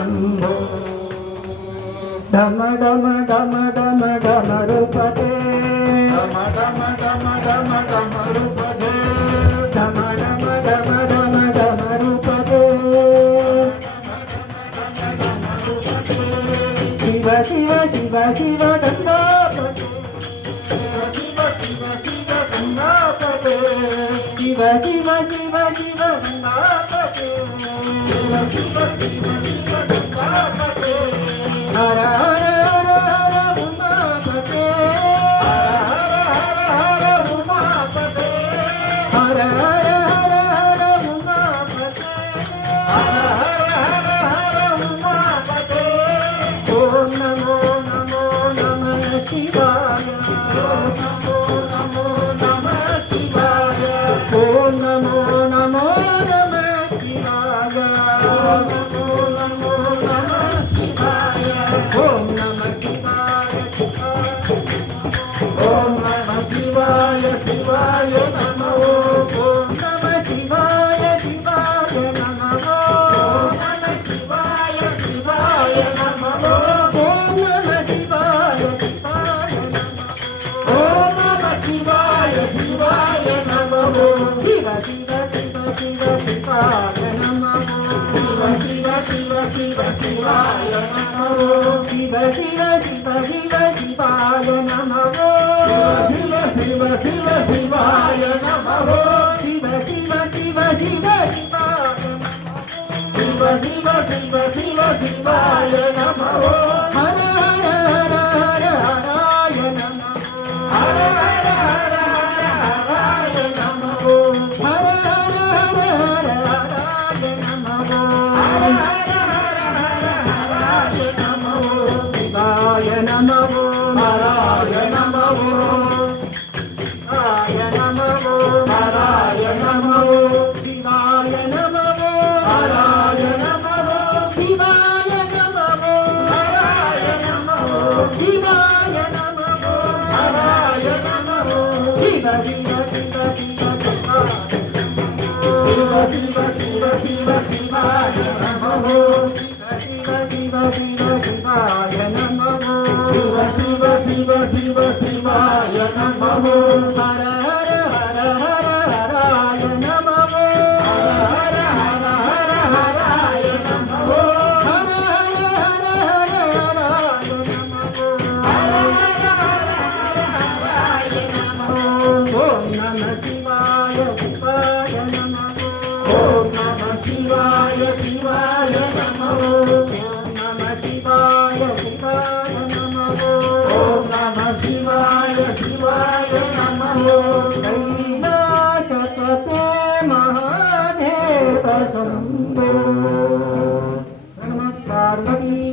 शम्भो डम डम डम डम डमरुपते डम डम डम डम डमरुपते डम डम डम डम डमरुपते शिव शिव शिव शिव गंगापते शिव शिव शिव गंगापते शिव शिव शिव शिव गंगापते शिव शिव शिव शिव गंगापते हर हर हर हर उमापते हर हर हर हर उमापते हर हर हर हर उमापते हर हर हर हर उमापते ओम नमो नमो नमः शिवाय ओम नमो नमो नमः शिवाय ओम नमो नमो नमः शिवाय ओम नमो नमो नमः शिवाय ओम नमः शिवाय ओम नमः शिवाय शिवाय नमः ओम नमः शिवाय शिवाय नमः ओम नमः शिवाय शिवाय नमः ओम नमः शिवाय शिवाय नमः ओम नमः शिवाय शिवाय नमः शिव शिव शिव शिव शिवाय नमः शिव शिव शिव शिव शिवाय नमः शिव शिव शिव शिव शिवाय नमः शिव शिव शिव शिवाय नमः शिव शिव शिव शिव शिव शिव शिव शिवाय नमः हर हर हर हर हराय नमः हर हर हर हर हराय नमः हर हर हर हर हराय नमः हर हर हर हर हराय नमः शिवाय नमः हराय नमः हराय नमः हराय नमः शिवाय नमः हराय नमः शिवाय नमः हराय नमः शिवाय नमः हराय नमः शिव शिव शिव शिव शिव शिव शिव शिवाय नमः शिव शिव शिव शिवाय नमः शिव शिव शिव शिव शिवाय नमः हर हर हर हर हराय नमः हर हर हर हर हराय नमः हर हर हर हर हराय नमः हर हर हर हर हराय नमः ओम नमः शिवाय शिवाय नमः ओम नमः शिवाय शिवाय नमः ओम नमः शिवाय शिवाय नमः ओम नमः शिवाय शिवाय नमः कैलासपते महादेव शम्भो नमः पार्वती